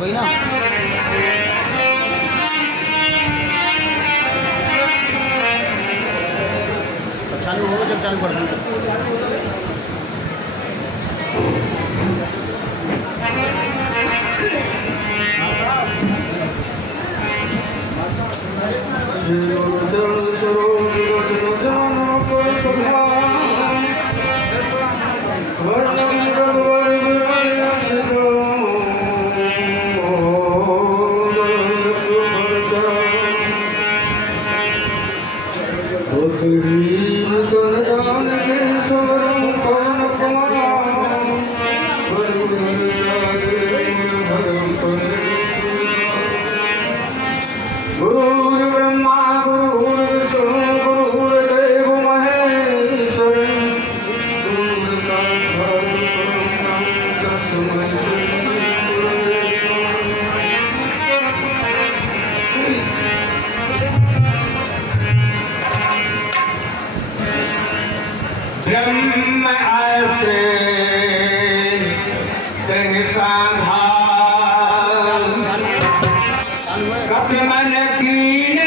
वही ना। चालू होगा जब चालू कर दूँगा। ब्रह्म ऐसे कब मन कीन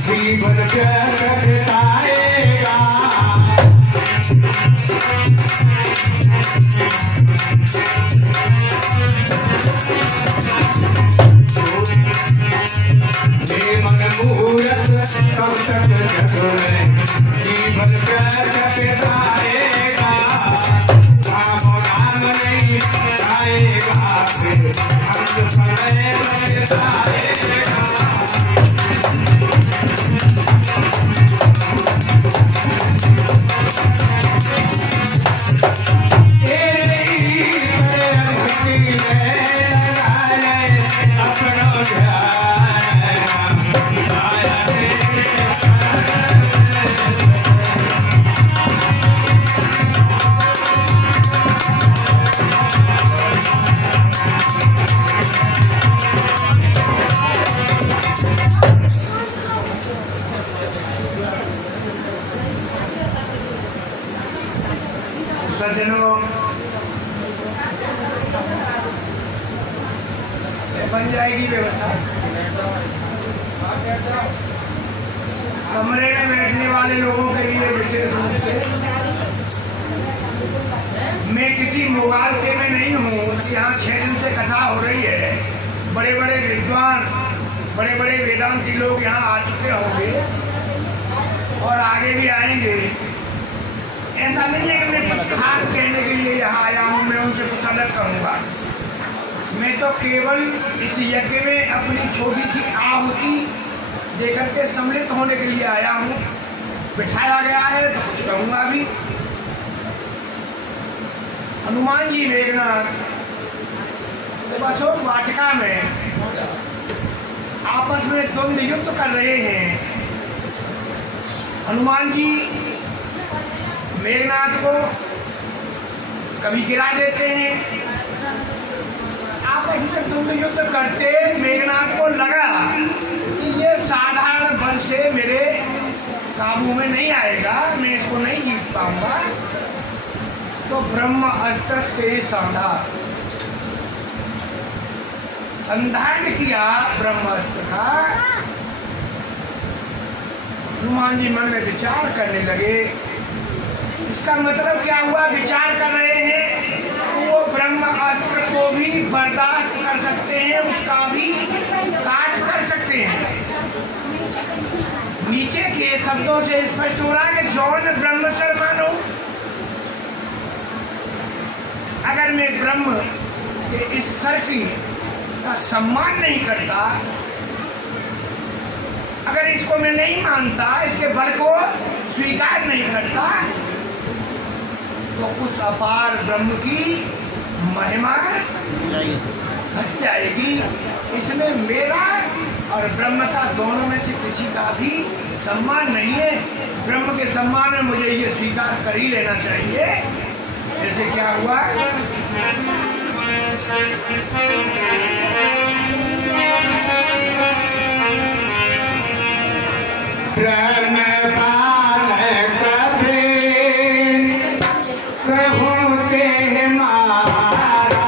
जीवन बिताएगा मन मुहूर्त कब तक जीवन बिताएगा राम राम नहीं आएगा फिर हम समय बिताएगा सज्जनों, बन जाएगी व्यवस्था। कमरे में बैठने वाले लोगों के लिए विशेष रूप से मैं किसी मुगालते में नहीं हूँ। यहाँ 6 दिन से कथा हो रही है। बड़े बड़े विद्वान, बड़े बड़े वेदांती लोग यहाँ आ चुके होंगे और आगे भी आएंगे। ऐसा नहीं है कि मैं कुछ खास कहने के लिए यहाँ आया हूँ, मैं उनसे कुछ अलग कहूँगा। मैं तो केवल इस यज्ञ में अपनी छोटी सी आहुति देकर के सम्मिलित होने के लिए आया हूँ। बिठाया गया है तो कुछ कहूँगा भी। हनुमान जी मेघनाथ बसों वाटिका में आपस में द्वंद्व युद्ध कर रहे हैं। हनुमान जी मेघनाथ को कभी गिरा देते हैं। आपस में द्वंद्व युद्ध करते मेघनाथ को लगा कि ये साधारण बल से मेरे काबू में नहीं आएगा, मैं इसको नहीं जीत पाऊंगा। तो ब्रह्म अस्त्र तेज साधा, संधारण किया ब्रह्मास्त्र का। हनुमान जी मन में विचार करने लगे। इसका मतलब क्या हुआ? विचार कर रहे हैं तो वो ब्रह्मास्त्र को भी बर्दाश्त कर सकते हैं, उसका भी काट कर सकते हैं। नीचे के शब्दों से स्पष्ट हो रहा है कि जौन ब्रह्म सर्वमान हो। अगर मैं ब्रह्म के इस सर की का सम्मान नहीं करता, अगर इसको मैं नहीं मानता, इसके बल को स्वीकार नहीं करता, तो उस अपार ब्रह्म की महिमा घट जाएगी। इसमें मेरा और ब्रह्म का दोनों में से किसी का भी सम्मान नहीं है। ब्रह्म के सम्मान में मुझे ये स्वीकार कर ही लेना चाहिए। जैसे क्या हुआ? ब्रह्म पान कभी कहूँ के मारा,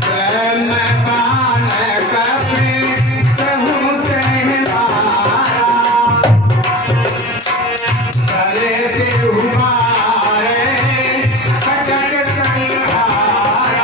ब्रह्म पान कभी कहूँ के मारा, करे के हुमारे कचक संहारा।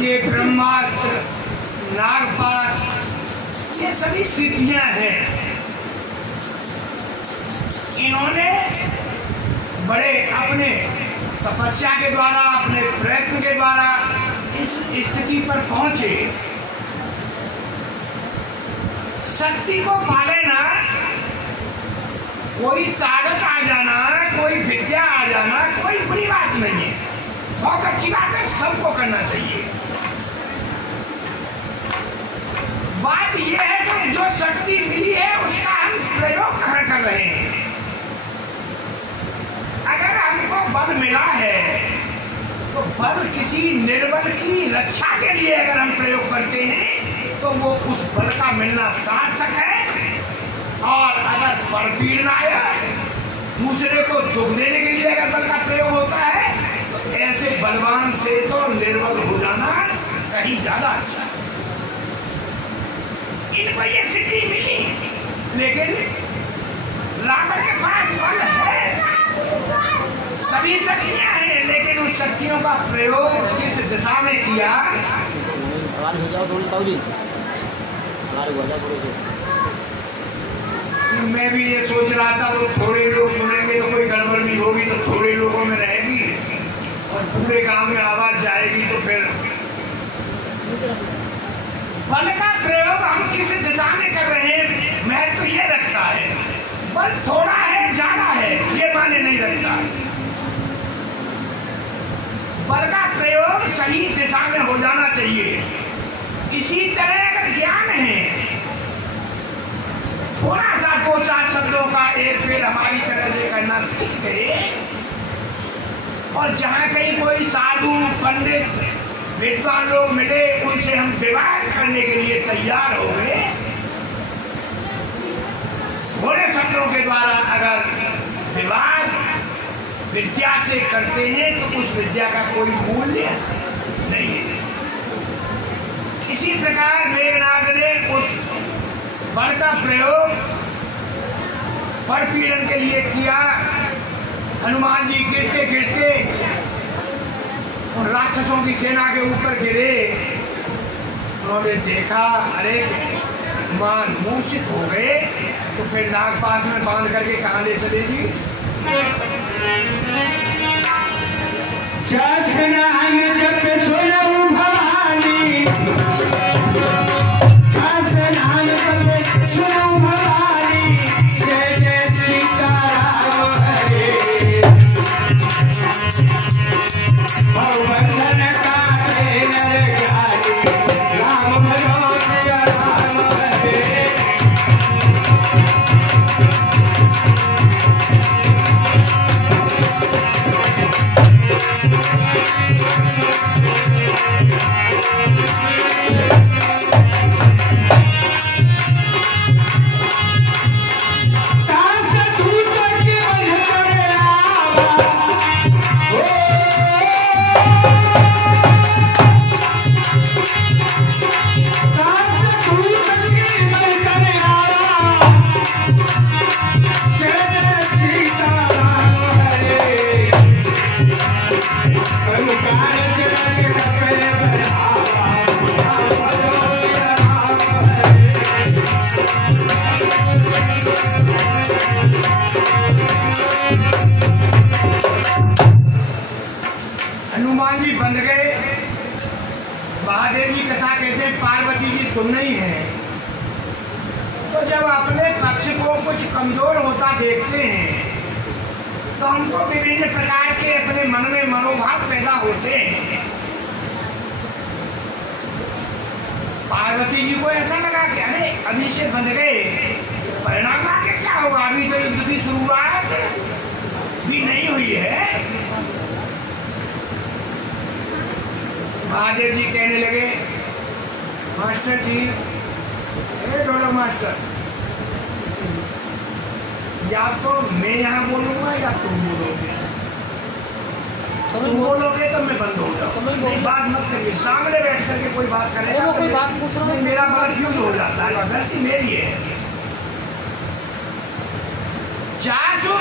ये ब्रह्मास्त्र, नागपाश, ये सभी सिद्धियां हैं। इन्होंने बड़े अपने तपस्या के द्वारा, अपने प्रयत्न के द्वारा इस स्थिति पर पहुंचे। शक्ति को पा लेना, कोई ताकत आ जाना, कोई विद्या आ जाना कोई बुरी बात नहीं है, बहुत अच्छी बात है, सबको करना चाहिए। बात यह है कि जो शक्ति मिली है उसका हम प्रयोग कहाँ कर रहे हैं। अगर हमको बल मिला है तो बल किसी निर्बल की रक्षा के लिए अगर हम प्रयोग करते हैं तो वो उस बल का मिलना सार्थक है। और अगर परपीड़नायक दूसरे को दुख देने के लिए अगर बल का प्रयोग होता है तो ऐसे बलवान से तो निर्बल हो जाना कहीं ज्यादा अच्छा है। इनको ये सिद्धि मिली, लेकिन रावण के पास बल है, सभी शक्तियां हैं, लेकिन उन शक्तियों का प्रयोग किस दिशा में किया? मैं भी ये सोच रहा था वो थोड़े लोग सुनेंगे तो कोई गड़बड़ भी होगी तो थोड़े लोगों में रहेगी और पूरे गांव में आवाज जाएगी तो फिर बल का प्रयोग हम किस दिशा में कर रहे हैं महत्व तो ये रखता है। बल थोड़ा है, ज्यादा है ये माने नहीं रखता। बल का प्रयोग सही दिशा में हो जाना चाहिए। इसी तरह अगर ज्ञान है, थोड़ा सा 2-4 शब्दों का एक पेड़ हमारी तरह से करना सीख गए और जहाँ कहीं कोई साधु पंडित विद्वान लोग मिले उनसे हम विवाह करने के लिए तैयार हो गए, थोड़े शब्दों के द्वारा अगर विवाह विद्या से करते हैं तो उस विद्या का कोई मूल्य नहीं है। इसी प्रकार मेघनाथ ने उस बल का प्रयोग परपीड़न के लिए किया। हनुमान जी गिरते गिरते उन राक्षसों की सेना के ऊपर गिरे। उन्होंने देखा अरे मान मूर्छित हो गए, तो फिर नागपाश में बांध करके कहाँ ले चलेगी। जसनान जप सुनऊ भवानी, जसनान जप सुनऊ भवानी, जय जय सीताराम हरे। भवबंधन काटे नरकारि, राम भजो सिया राम हरे। हनुमान जी बंध गए। महादेव जी कथा कहते हैं पार्वती जी सुन रही है, तो जब अपने पक्ष को कुछ कमजोर होता देखते हैं तो हमको विभिन्न प्रकार के अपने मन में मनोभाव पैदा होते हैं। पार्वती जी को ऐसा लगा कि अरे अभी से बंध गए, परिणाम आगे क्या होगा, अभी तो युद्ध की शुरुआत भी नहीं हुई है। महादेव जी कहने लगे मास्टर जी, ढोलक मास्टर, या तो मैं यहाँ बोलूंगा या तुम बोलोगे। तुम बोलोगे तो मैं बंद हो जाऊँ, बात मत करिए, सामने बैठ करके कोई बात करेगा कोई बात पूछ रहा है, मेरा बात यूज हो जाता है, गलती मेरी है। 400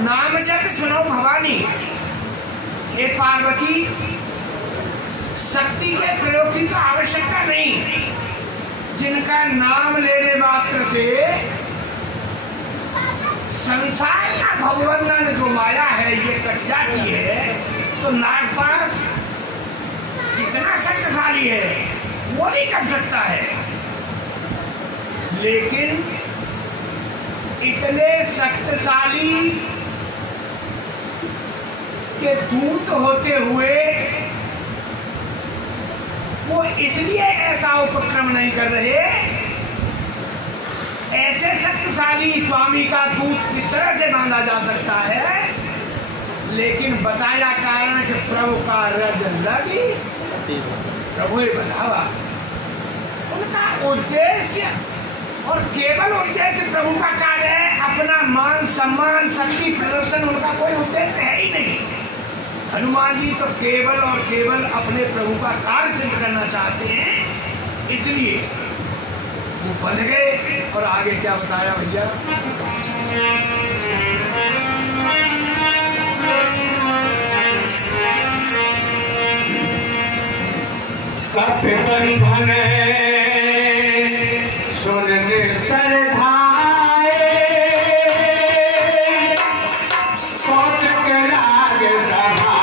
नाम जप सुनो भवानी। ये पार्वती शक्ति के प्रयोग की तो आवश्यकता नहीं, जिनका नाम लेने मात्र से संसार का भगवंदन जो माया है ये कट जाती है, तो नागपाश कितना शक्तिशाली है वो भी कर सकता है। लेकिन इतने शक्तिशाली के दूत होते हुए वो इसलिए ऐसा उपक्रम नहीं कर रहे। ऐसे शक्तिशाली स्वामी का दूत किस तरह से बांधा जा सकता है, लेकिन बताया कारण कि प्रभु का रज लगी प्रभु ही बढ़ावा। उनका उद्देश्य और केवल उद्देश्य प्रभु का कार्य है, अपना मान सम्मान शक्ति प्रदर्शन उनका कोई उद्देश्य है ही नहीं। हनुमान जी तो केवल और केवल अपने प्रभु का कार्य सिद्ध करना चाहते हैं, इसलिए वो बंध गए। और आगे क्या बताया भैया, बंधन सुन सरधाए, कौतक राग सभा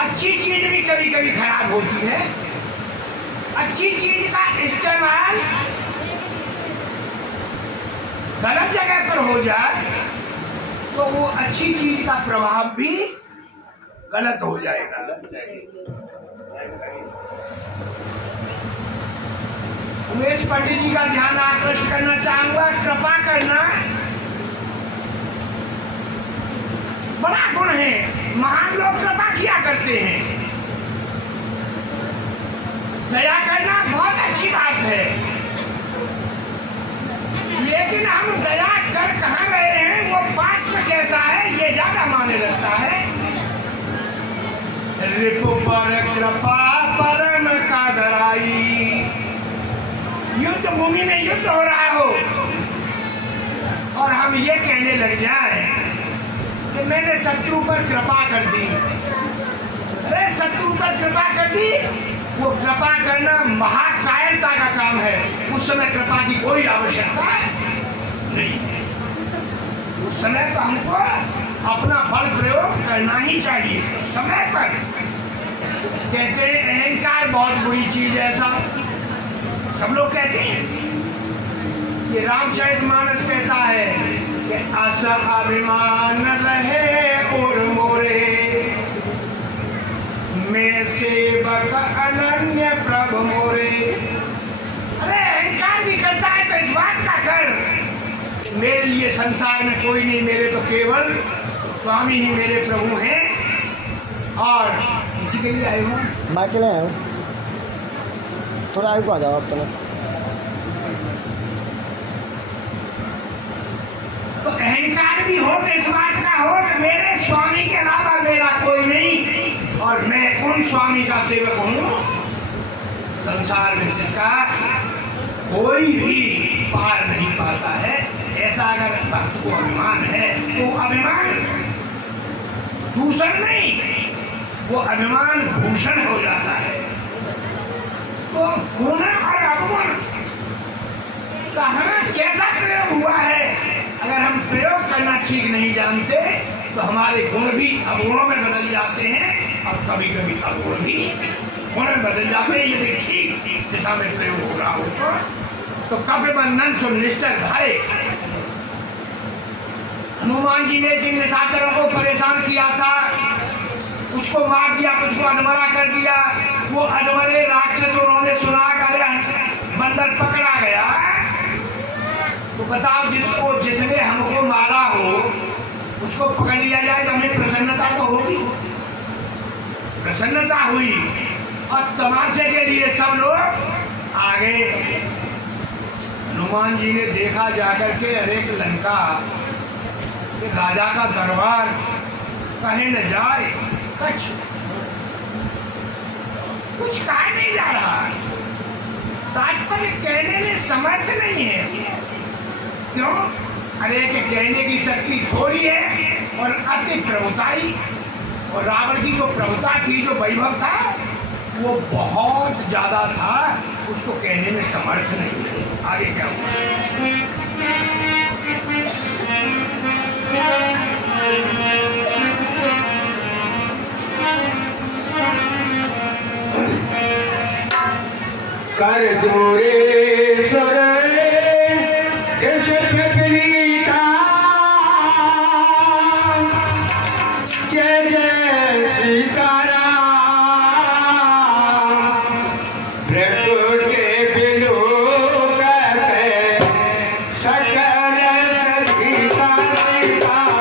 अच्छी चीज भी कभी कभी खराब होती है। अच्छी चीज का इस्तेमाल गलत जगह पर हो जाए तो वो अच्छी चीज का प्रभाव भी गलत हो जाएगा। उमेश पंडित जी का ध्यान आकृष्ट करना चाहूंगा। कृपा करना बड़ा गुण है, महान लोग कृपा किया करते हैं। दया करना बहुत अच्छी बात है, लेकिन हम दया कर कहाँ रहे हैं, वो पात्र कैसा है ये ज्यादा माने रखता है। रिपु पर कृपा परम का धराई। युद्ध भूमि में युद्ध हो रहा हो और हम ये कहने लग जाए कि मैंने शत्रु पर कृपा कर दी। अरे शत्रु पर कृपा कर दी, वो कृपा करना महाकायरता का काम है। उस समय कृपा की कोई आवश्यकता नहीं है। उस समय तो हमको अपना बल प्रयोग करना ही चाहिए। उस समय पर कहते हैं अहंकार बहुत बुरी चीज है, ऐसा सब लोग कहते हैं। ये रामचरितमानस कहता है कि अस अभिमान रहे और मोरे, मैं सेवक अनन्य प्रभु मोरे। अरे अहंकार भी करता है तो इस बात का कर, मेरे लिए संसार में कोई नहीं, मेरे तो केवल स्वामी ही मेरे प्रभु हैं। और इसी के लिए आए हूँ। मैं अकेले आया हूँ, थोड़ा आगे को आ जाओ आप। तो अहंकार भी हो तो इस बात का हो कि मेरे स्वामी के अलावा मेरा कोई नहीं और मैं उन स्वामी का सेवक हूँ संसार में जिसका कोई भी पार नहीं पाता है। ऐसा अगर भक्त को अभिमान है तो अभिमान दूषण नहीं, वो अभिमान भूषण हो जाता है। तो गुण और अवगुण कहाँ कैसा प्रयोग हुआ है, अगर हम प्रयोग करना ठीक नहीं जानते तो हमारे गुण भी अवगुणों में बदल जाते हैं और कभी कभी अवगुण भी गुण में बदल जाते हैं। यदि ठीक दिशा में प्रयोग हो रहा हो तो कभी बंधन सुनिश्चित धारे। हनुमान जी ने जिन निशाचरों को परेशान किया था उसको मार दिया, उसको अधमरा कर दिया। वो अधमरे राक्षसों ने सुना कर बंदर पकड़ा गया। तो बताओ जिसने हमको मारा हो उसको पकड़ लिया जाए तो हमें प्रसन्नता तो होगी, प्रसन्नता हुई। और तमाशे के लिए सब लोग आगे। हनुमान जी ने देखा जाकर के हरेक लंका के राजा का दरबार कहे न जाए, कुछ कहा नहीं जा रहा। तात्पर्य कहने में समर्थ नहीं है। क्यों? अरे के कहने की शक्ति थोड़ी है और अति प्रभुताई। और रावण की जो प्रभुता थी, जो वैभव था, वो बहुत ज्यादा था, उसको कहने में समर्थ नहीं है। आगे क्या हुआ? कर जोरे सुर जय जय सीताराम। प्रकृति बिनु करते सकल सीता सीताराम।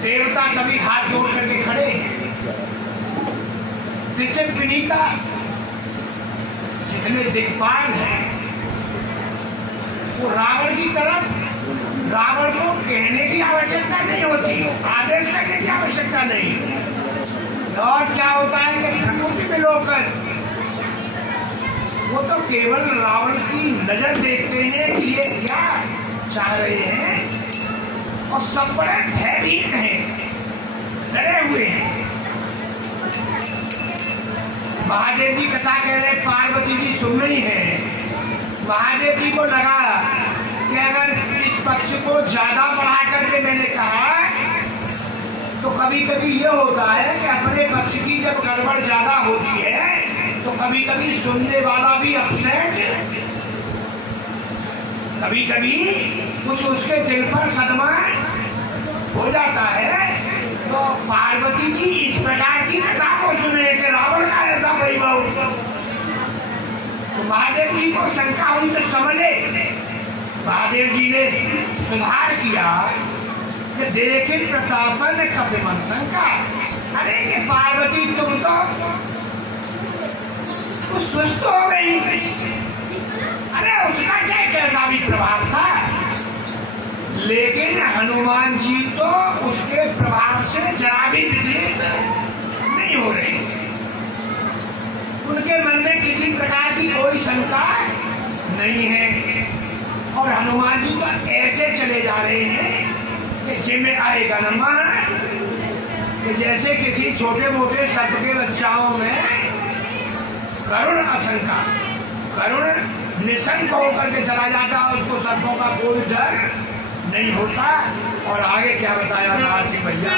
देवता सभी हाथ जोड़ करके खड़े हैं। जिससे विनीता जितने दिक्पाल हैं वो रावण की तरफ, रावण को कहने की आवश्यकता नहीं होती, आदेश करने की आवश्यकता नहीं। और क्या होता है कि प्रकृति में लोकर वो तो केवल रावण की नजर देखते हैं कि ये क्या चाह रहे हैं, और सब बड़े भयभीत हैं, डरे हुए हैं। महादेव जी कथा कह रहे, पार्वती जी सुन रही है। महादेव जी को लगा कि अगर इस पक्ष को ज्यादा बढ़ा करके मैंने कहा तो कभी कभी ये होता है कि अपने पक्ष की जब गड़बड़ ज्यादा होती है तो कभी कभी सुनने वाला भी अपसेट, कभी कभी कुछ उसके दिल पर सदमा हो जाता है। तो पार्वती जी इस प्रकार की कथा को सुने कि रावण का ऐसा वैभव, तो महादेव जी को शंका हुई तो समझे। महादेव जी ने सुधार किया कि देखे प्रतापन कपिमन शंका, अरे ये पार्वती तुम तो सुस्त हो गई, अरे उसका चाहे कैसा भी प्रभाव था, लेकिन हनुमान जी तो उसके प्रभाव से जरा भी विचलित नहीं हो रहे। उनके मन में किसी प्रकार की कोई शंका नहीं है, और हनुमान जी तो ऐसे चले जा रहे हैं कि जिनमें आएगा नमा कि जैसे किसी छोटे मोटे सर्प के बच्चाओं में करुण आशंका, करुण निशंक होकर के चला जाता, उसको सर्पों का कोई डर नहीं होता। और आगे क्या बताया नारसिंह भैया,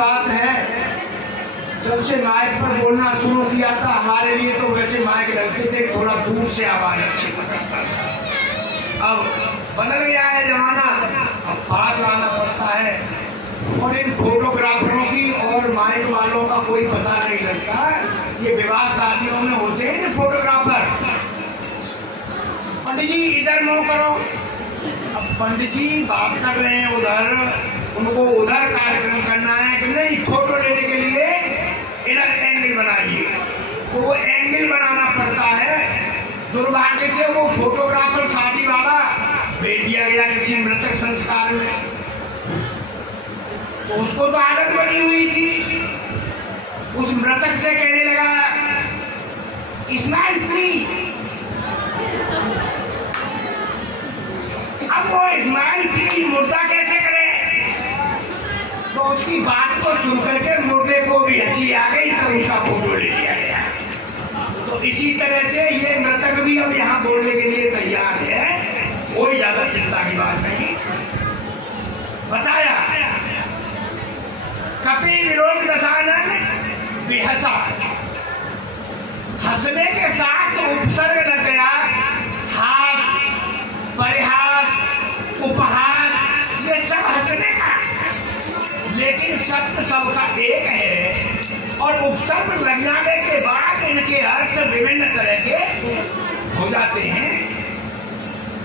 बात है, जब से माइक पर बोलना शुरू किया था हमारे लिए तो वैसे माइक लगते थे, थोड़ा दूर से आवाज अच्छी पकड़ता था। अब बदल गया है जमाना, अब पास आना पड़ता है। और इन फोटोग्राफरों की और माइक वालों का कोई पता नहीं लगता। ये विवाह शादियों में होते हैं फोटोग्राफर। पंडित जी इधर मुंह करो। अब पंडित जी बात कर रहे हैं उधर, उनको उधर कार्यक्रम करना है कि नहीं, फोटो लेने के लिए इधर एंगल बनाइए, तो वो एंगल बनाना पड़ता है। दुर्भाग्य से वो फोटोग्राफर शादी वाला भेज दिया गया किसी मृतक संस्कार में, तो उसको तो आदत बनी हुई थी। उस मृतक से कहने लगा स्माइल प्लीज। अब वो स्माइल प्लीज मुर्दा कैसे करे, तो उसकी बात को सुनकर के मुर्दे को भी हंसी आ गई, तो उसका फोटो ले लिया गया। तो इसी तरह से ये मृतक भी अब यहाँ बोलने के लिए तैयार है, कोई ज्यादा चिंता की बात नहीं। बताया कपि विलोक दशानन विहसा, हंसने के साथ उपसर्ग लग गया, हास, परिहास, उपहास, ये सब हंसने का, लेकिन शब्द सबका एक है। और उपसर्ग लग जाने के बाद इनके अर्थ विभिन्न तरह के हो जाते हैं।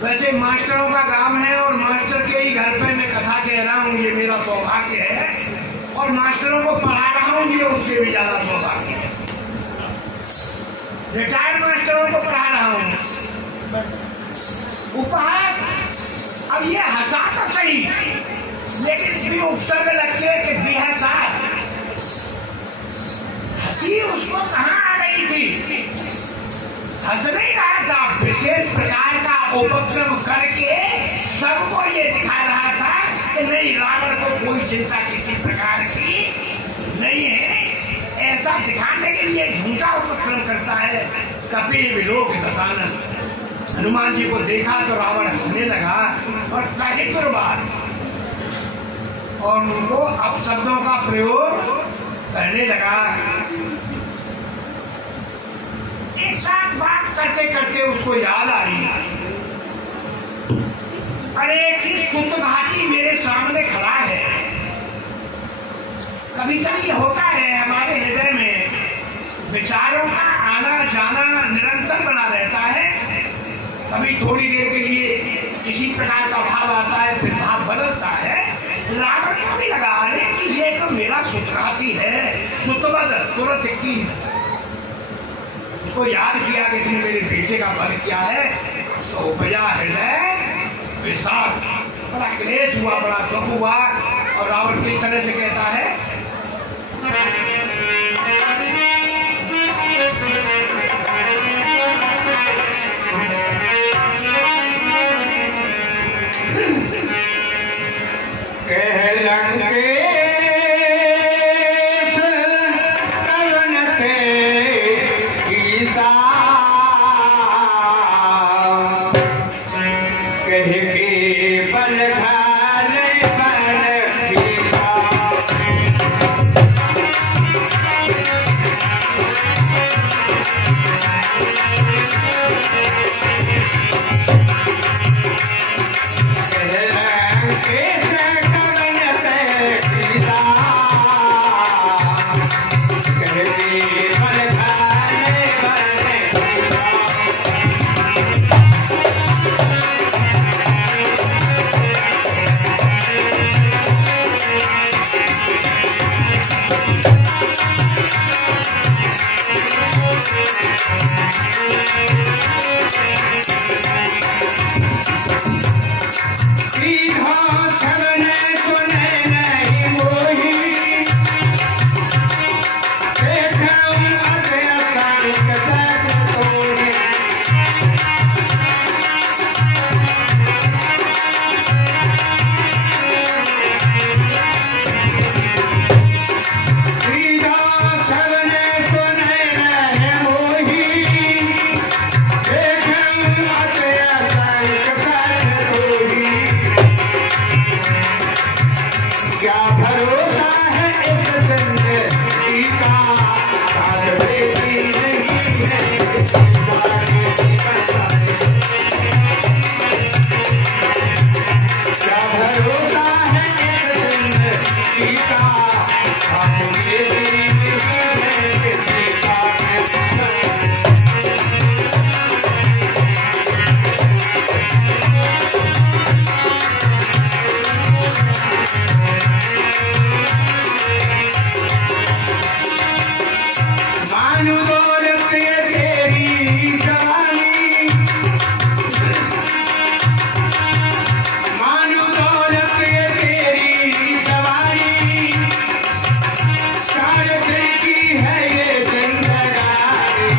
वैसे मास्टरों का काम है और मास्टर के ही घर पे मैं कथा कह रहा हूँ, ये मेरा सौभाग्य है। और मास्टरों को पढ़ा रहा हूँ, ये उससे भी ज्यादा सौभाग्य है। रिटायर्ड मास्टरों को पढ़ा रहा हूँ। उपहास, अब ये हंसा तो सही, लेकिन भी उपसर्ग लगते कि बेहसा, हंसी उसको कहाँ आ रही थी, हंस नहीं रहा था। विशेष प्रकार का उपक्रम करके सबको ये दिखा रहा था कि नहीं, रावण को कोई चिंता किसी प्रकार की नहीं है। ऐसा दिखाने के लिए झूठा उपक्रम करता है। कपि विलोक दशानन, हनुमान जी को देखा तो रावण हंसने लगा और कही बात, और उनको अपशब्दों का प्रयोग करने लगा। एक साथ बात करते करते उसको याद आ रही, अरे कि सुत घाटी मेरे सामने खड़ा है। कभी कभी होता है हमारे हृदय में विचारों का आना जाना निरंतर बना रहता है। कभी थोड़ी देर के लिए किसी प्रकार का भाव आता है, फिर भाव बदलता है। रावण को भी लगा अरे कि ये तो मेरा सुतघाती है, सुतवद सुरत की। उसको याद किया कि इसने मेरे बेटे का वध किया है, तो उपजा हृदय विषाद, बड़ा क्लेश हुआ, बड़ा दुख हुआ। और रावण किस तरह से कहता है, भरोसा है जिंदगी का आपके मानो दौलत तेरी जवानी, मानो दौलत तेरी जवानी, चार दिन की है ये जिंदगानी।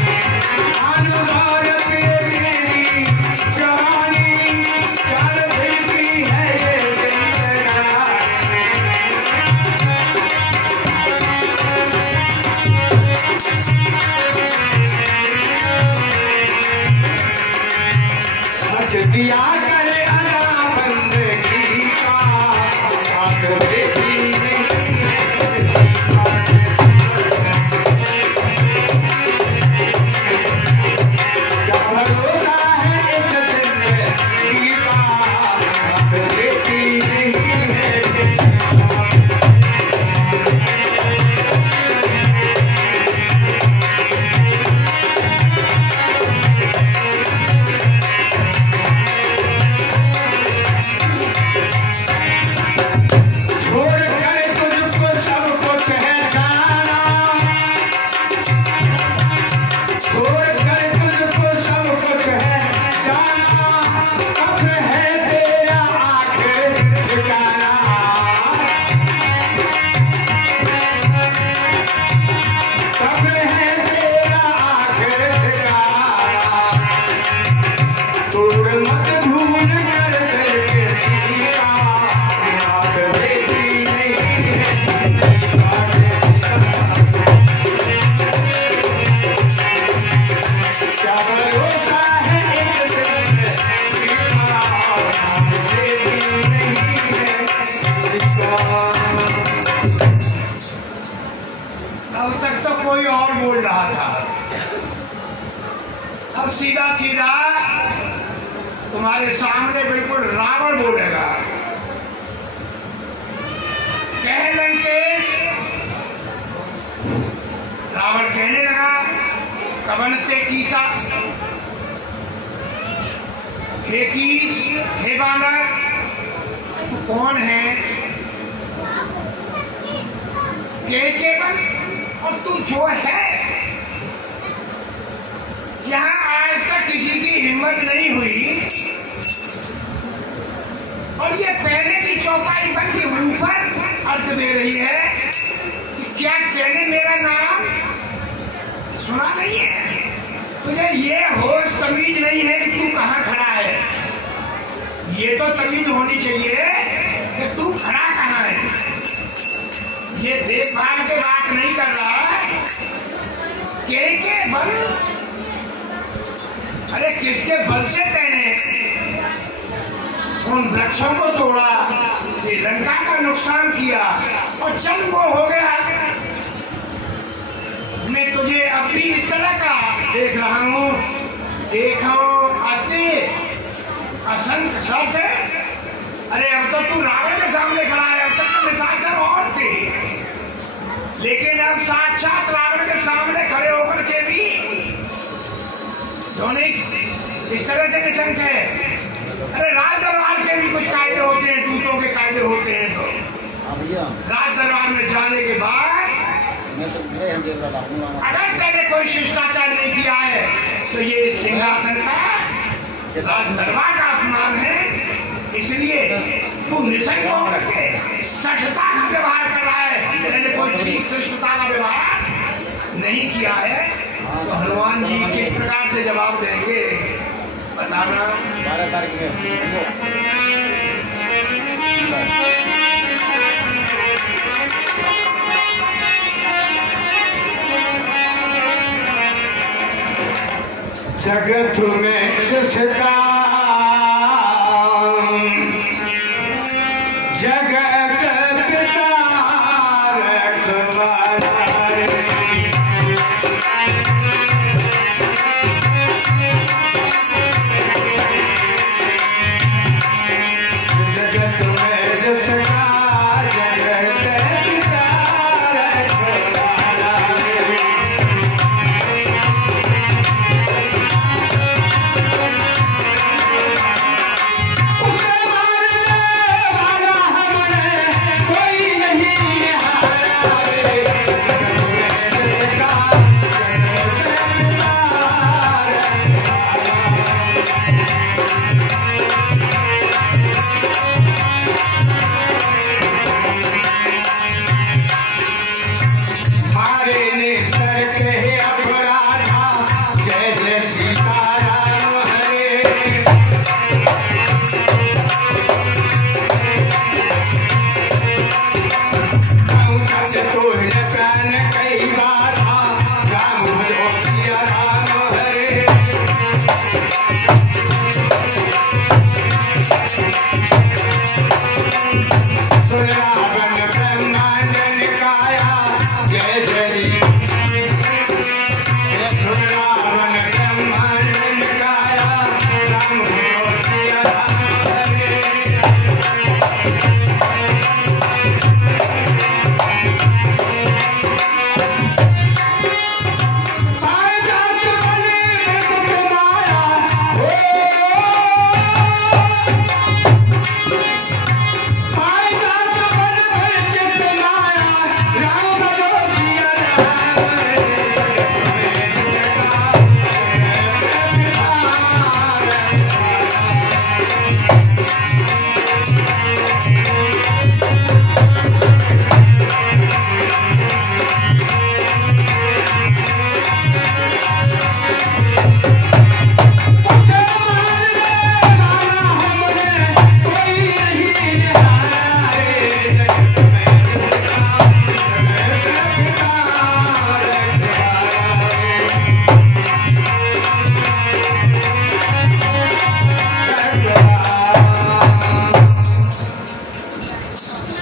मानो दौलत तेरी जवानी, चार दिन की है ये जिंदगानी। दिया करे अदा बंदगी का साथ बेटी नहीं क्या भरोसा है इस जिंदगी का साथ बेटी नहीं है। अब तक तो कोई और बोल रहा था, अब सीधा सीधा तुम्हारे सामने बिल्कुल रावण बोलेगा। कह लंकेश, रावण कहने लगा, कवनते कीसा, हे कीस, हे बानर, तू कौन है? केवल और तू जो है, यहाँ आज तक किसी की हिम्मत नहीं हुई और ये पहले की चौपाई बन के ऊपर अर्थ दे रही है कि क्या तेरे मेरा नाम सुना नहीं है? तुझे ये होश तमीज नहीं है कि तू कहाँ खड़ा है। ये तो तमीज होनी चाहिए कि तू खड़ा कहाँ है। ये देखभाल के बात नहीं कर रहा के बल, अरे किसके बल से तेने उन वृक्षों को तोड़ा, ये लंका का नुकसान किया और चल वो हो गया। मैं तुझे अब भी इस तरह का देख रहा हूँ, देखो अति असंख्य शब्द। अरे अब तो तू रावण के सामने खड़ा है, अब तक तो निशाचर और थे, लेकिन अब साक्षात रावण के सामने खड़े होकर के भी धोनिक इस तरह से निशंक है। अरे राज दरबार के भी कुछ कायदे होते हैं, दूतों के कायदे होते हैं। तो राज दरबार में जाने के बाद अगर तेरे कोई शिष्टाचार नहीं किया है तो ये सिंहासन का, राज दरबार का अपमान है। इसलिए तू निशंक होकर के सठता का व्यवहार कर रहा है, मैंने कोई ठीक शिष्टता का व्यवहार नहीं किया है। तो हनुमान जी किस प्रकार से जवाब देंगे बताना। 12 तारीख जगत में जिसका जगत पिता रखवाला रे, जगत में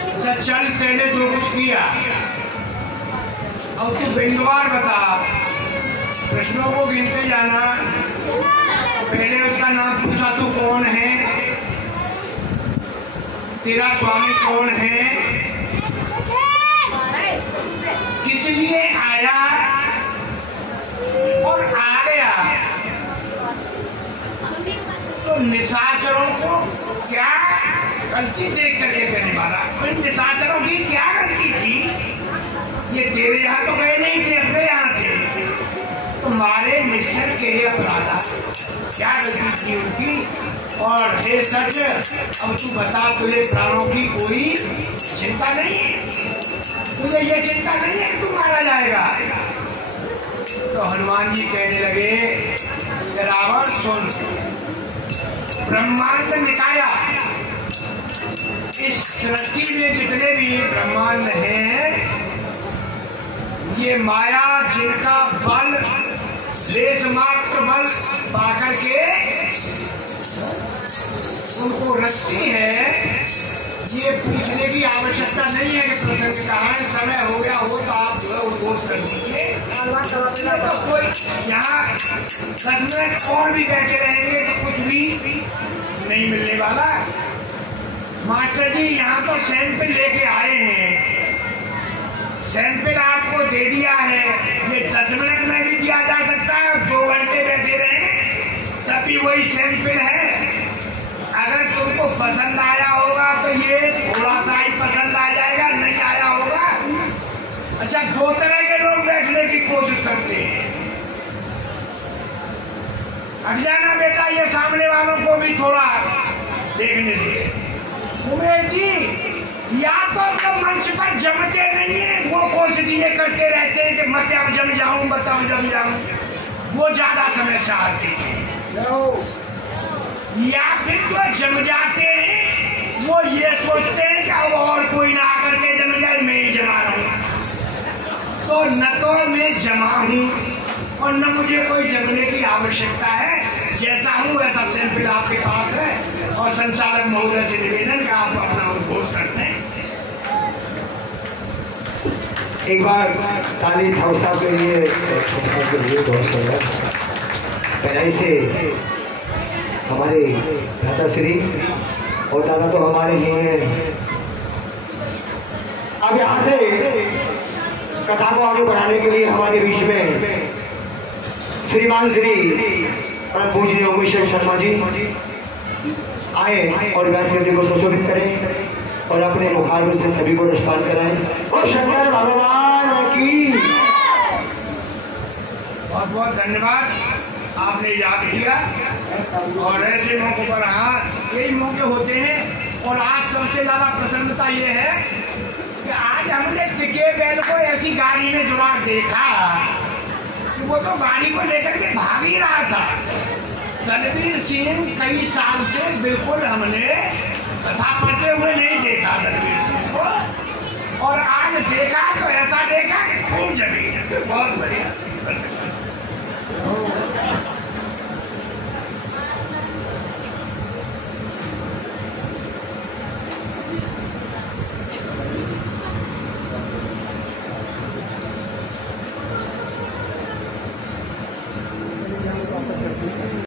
चल तेने जो कुछ किया, अब तू बिंदुवार बता। कृष्णों को गिनते जाना। पहले उसका नाम पूछा, तू कौन है, तेरा स्वामी कौन है, किस लिए आया और आ गया। तो निशाचरों को क्या गलती देख करके कहने वाला, उन निशाचरों की क्या गलती थी, ये तेरे यहाँ तो गए नहीं थे, अपने यहाँ थे। तुम्हारे मिश्र के अपराधा क्या गलती थी उनकी। और हे सच, अब तू बता, तुझे प्राणों की कोई चिंता नहीं है, तुझे ये चिंता नहीं है कि तू मारा जाएगा। तो हनुमान जी कहने लगे, रावण सुन, ब्रह्मांड निकाया, इस सृष्टि में जितने भी ब्रह्मांड हैं, ये माया जिनका बल लेस मात्र बल पाकर के उनको रचती है, ये पूछने की आवश्यकता नहीं है कि प्रसंग कहाँ है, समय हो गया हो तो आप जो है उद्घोष कर दीजिए। तो कोई यहाँ 10 मिनट और भी बैठे रहेंगे तो कुछ भी नहीं मिलने वाला। मास्टर जी यहाँ तो सैंपल लेके आए हैं, सैंपल आपको दे दिया है, ये 10 मिनट में भी दिया जा सकता है और 2 घंटे बैठे रहे तब भी वही सैंपल है। अगर तुमको पसंद आया होगा तो ये थोड़ा सा ही पसंद आ जाएगा, नहीं आया होगा। अच्छा, 2 तरह के लोग बैठने की कोशिश करते हैं। हट जाना बेटा, ये सामने वालों को भी थोड़ा देखने दे। उमेश जी, या तो मंच पर जमते नहीं है, वो कोशिश ये करते रहते हैं कि मैं अब जम जाऊं, बताओ जम जाऊं, वो ज्यादा समय चाहते हैं। या फिर जो जम जाते हैं वो ये सोचते हैं कि अब और कोई ना आकर के जम जाए, मैं ही जमा रहा हूं। तो न तो मैं जमा हूं और न मुझे कोई जमने की आवश्यकता है। जैसा हूं वैसा सैंपल आपके पास है और संचालक महोदय से निवेदन का आप अपना उद्घोष करते हैं। एक बार ताली थाउसा के लिए बहुत सुंदर पहले से हमारे दादा श्री और दादा तो हमारे ही हैं। अब यहाँ से कथा को आगे बढ़ाने के लिए हमारे बीच में श्रीमान श्री परम पूजनीय उमेश्वर शर्मा जी आए और व्यास गद्य को सुशोभित करें और अपने मुखार से सभी को रसपान कराएं। और शंकर भगवान की बहुत बहुत धन्यवाद, आपने याद किया। और ऐसे मौकों पर हाँ, यही मौके होते हैं। और आज सबसे ज्यादा प्रसन्नता ये है कि आज हमने टिके बैल को ऐसी गाड़ी में जुड़ा देखा, वो तो गाड़ी को लेकर के भाग ही रहा था। रणवीर सिंह कई साल से बिल्कुल हमने कथा पढ़ते हुए नहीं देखा रणवीर सिंह को, और आज देखा तो ऐसा देखा कि खूब जमी। बहुत बढ़िया।